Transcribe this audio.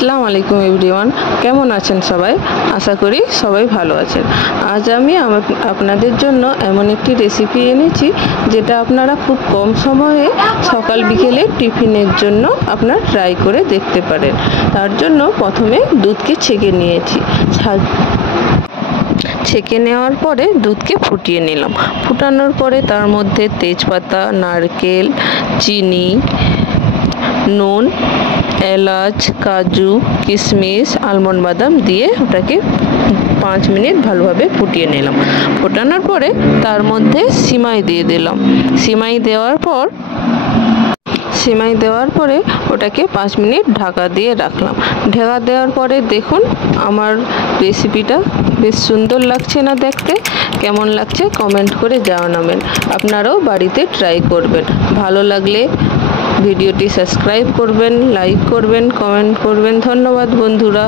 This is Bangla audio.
আসসালামু আলাইকুম এভরিওয়ান, কেমন আছেন সবাই? আশা করি সবাই ভালো আছেন। আজ আমি আপনাদের জন্য এমন একটি রেসিপি এনেছি যেটা আপনারা খুব কম সময়ে সকাল বিকেলে টিফিনের জন্য আপনারা ট্রাই করে দেখতে পারেন। তার জন্য প্রথমে দুধকে ছেঁকে নিয়েছি। ছেঁকে নেওয়ার পরে দুধকে ফুটিয়ে নিলাম। ফুটানোর পরে তার মধ্যে তেজপাতা, নারকেল, চিনি, নুন, এলাচ, কাজু, কিশমিশ, আলমন্ড বাদাম দিয়ে ওটাকে 5 মিনিট ভালোভাবে ফুটিয়ে নিলাম। ফোটানোর পরে তার মধ্যে সিমাই দিয়ে দিলাম। সিমাই দেওয়ার পরে ওটাকে 5 মিনিট ঢাকা দিয়ে রাখলাম। ঢাকা দেওয়ার পরে দেখুন আমার রেসিপিটা বেশ সুন্দর লাগছে না দেখতে? কেমন লাগছে কমেন্ট করে জানাবেন। আপনারাও বাড়িতে ট্রাই করবেন। ভালো লাগলে ভিডিওটি সাবস্ক্রাইব করবেন, লাইক করবেন, কমেন্ট করবেন। ধন্যবাদ বন্ধুরা।